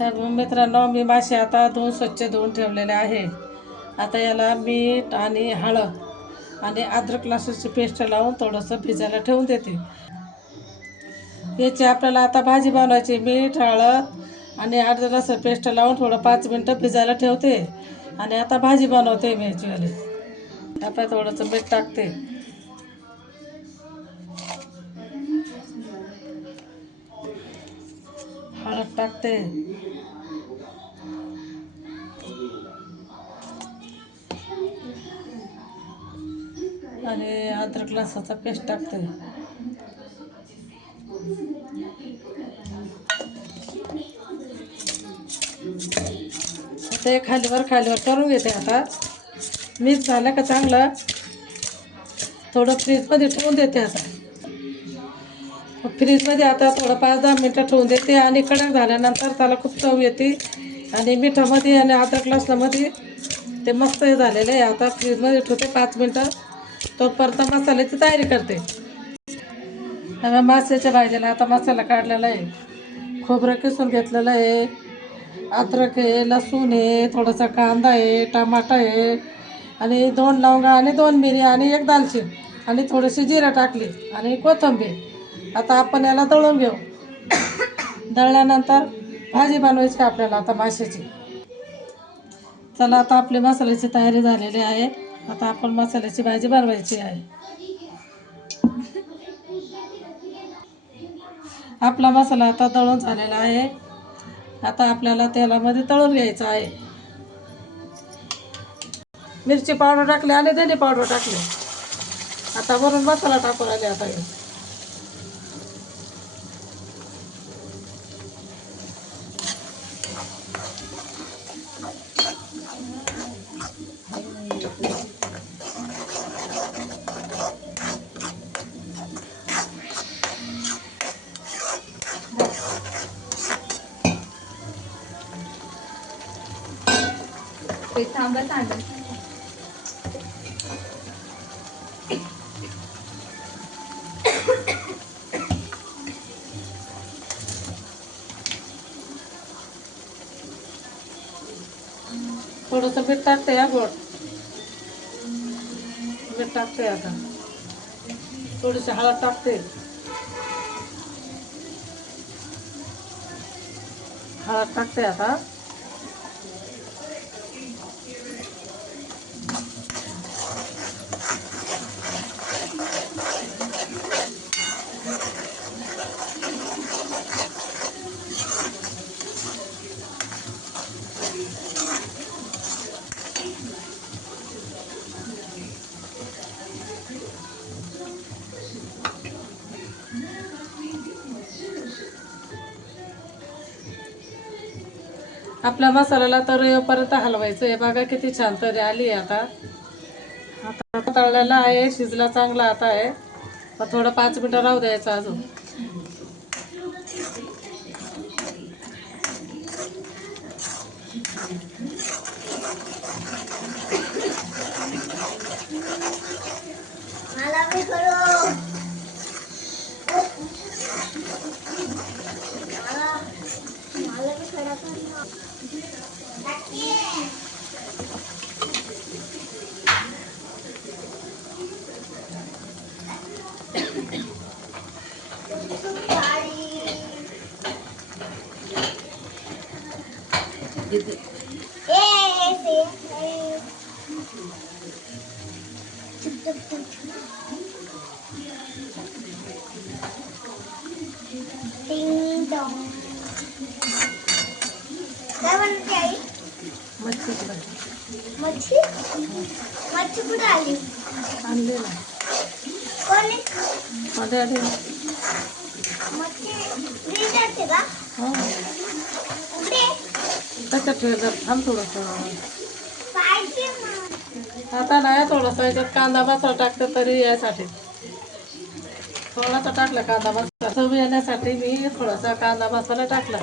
तर मित्रांनो, मी मासे आता स्वच्छ धुवून ठेवलेले आहे. आता याला मीठ आणि हळद आणि अद्रक लसूणची पेस्ट लावून थोडंसं भिजायला ठेवून देते. याची आपल्याला आता भाजी बनवायची. मीठ, हळद आणि अद्रक लसूण पेस्ट लावून थोडं 5 मिनटं भिजायला ठेवते आणि आता भाजी बनवते मी याचीवाली. आता थोडंसं मीठ टाकते, हळद टाकते आणि अद्रक लसूणचा पेस्ट टाकते. आता हे खालीवर करून घेते. आता मिक्स झालं का चांगलं थोडं फ्रीजमध्ये ठेवून देते. आता फ्रीजमध्ये आता थोडं 5-10 मिनटं ठेवून देते आणि कडक झाल्यानंतर त्याला खूप चव येते आणि मिठामध्ये आणि अद्रक लसणामध्ये ते मस्त हे झालेलं आहे. आता फ्रीजमध्ये ठेवते 5 मिनटं. तोपर्यंत मसाल्याची तयारी करते. आता माशाच्या भाजीला आता मसाला काढलेला आहे. खोबरं किसून घेतलेलं आहे, अद्रक आहे, लसूण आहे, थोडासा कांदा आहे, टमाटा आहे आणि 2 लवंगा आणि 2 मिरी आणि 1 दालचिनी आणि थोडीशी जिरं टाकली आणि कोथिंबीर. आता आपण याला दळून घेऊ. दळल्यानंतर भाजी बनवायची आपल्याला आता माशाची. चला, आता आपली मसाल्याची तयारी झालेली आहे. आता आपण मसाल्याची भाजी बनवायची आहे. आपला मसाला आता दळून झालेला आहे. आता आपल्याला तेलामध्ये तळून घ्यायचं आहे. मिरची पावडर टाकली आणि धने पावडर टाकले. आता वरून मसाला टाकून आले. आता थोडंसं मीठ टाकते. गोड मीठ टाकते. आता थोडीशी हळद टाकते. आता आपल्या मसाल्याला तर येईपर्यंत हलवायचं. हे बघा किती छान तरी आली आहे. आता तळलेला आहे, शिजला चांगला आता आहे. थोडं 5 मिनटं राहू द्यायचं अजून. मच्छी कुठे आली? आणले ना. कोणी? मध्ये आली. मच्छी का? हो. त्याच्यात ठेवलं. थांब थोडंसं. आता नाही थोडंसं याच्यात कांदा मसाला टाकते तरी यासाठी. थोडासा टाकला कांदा मसाला चव येण्यासाठी. मी थोडासा कांदा मसाला टाकला.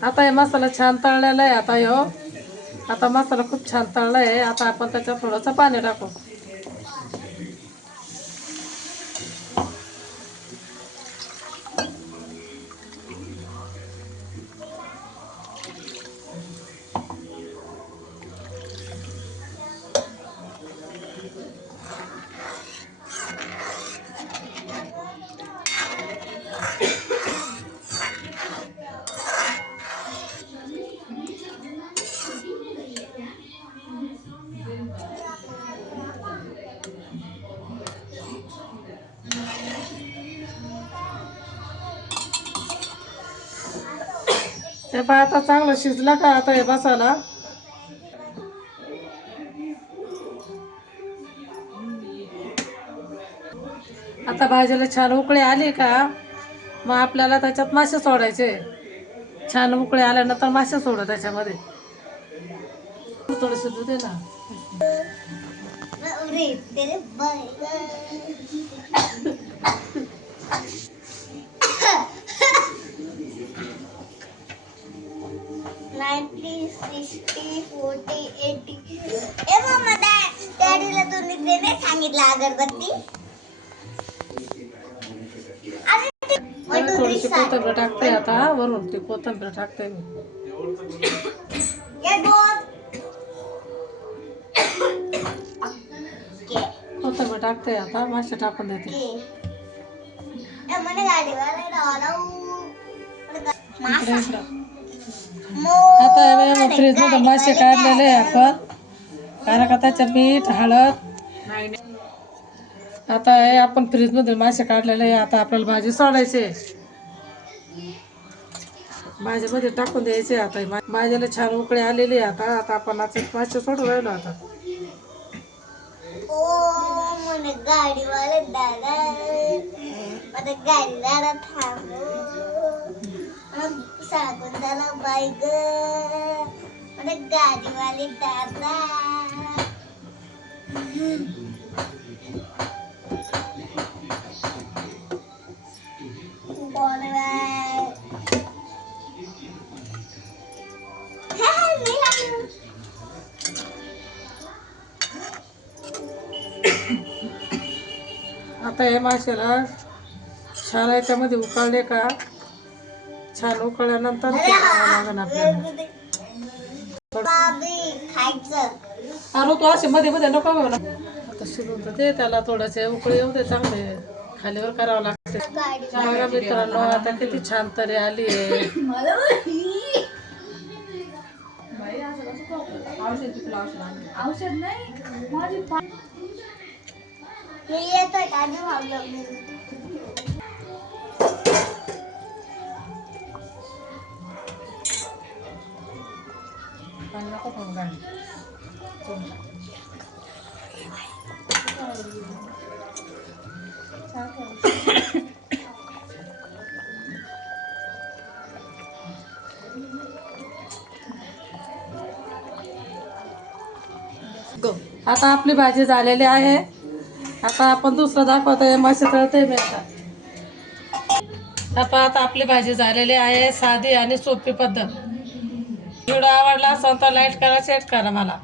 आता हे मसाला छान तळलेला आहे. आता मसाला खूप छान तळला आहे. आता आपण त्याच्यात थोडंसं पाणी टाकू. हे पहा आता चांगलं शिजलं का आता हे मसाला आता भाजीला छान उकळी आली का मग आपल्याला त्याच्यात मासे सोडायचे. छान उकळी आल्यानंतर मासे सोडू त्याच्यामध्ये. थोडं शिजू दे ना. सांगितलं अगरबत्ती थोडीशी कोथिंबीर टाकते. आता वरून ती कोथिंबीर टाकते मी. कोथिंबीर टाकते. आता मासे टाकून देते. आता फ्रीज मध्ये मासे काढलेले आपण. कारण का त्याच्या मीठ हळद. आता हे आपण फ्रीज मध्ये मासे काढलेले आहे. आता आपल्याला भाजी सोडायची. भाजीमध्ये टाकून द्यायचे. आता भाजीला छान उकळी आलेली आहे. आता आपण मासे सोडू राहिलो. आता गाडीवाले दादा आता गाडी दादा थांबो सांगून झाला बाई ग मला गाडीवाले दादा. आता हे माशाला छान याच्यामध्ये उकळले का छान उकळल्यानंतर लागेल आपल्याला. अरे तू असे मध्ये मध्ये नको बघ ना. आता शिजून तर दे त्याला थोडंसे उकळी येऊ दे. चांगले खालीवर करावं लागते. बघा मित्रांनो आता किती छान तरी आली आहे. औषध नाही माझी हे येतोय का आता आपली भाजी झालेली आहे. आता आपण दुसरं दाखवतोय. मासे तळते मी आता आपली भाजी झालेली आहे. साधी आणि सोपी पद्धत. व्हिडिओ आवडला असेल तर लाईक करा, शेअर करा मला.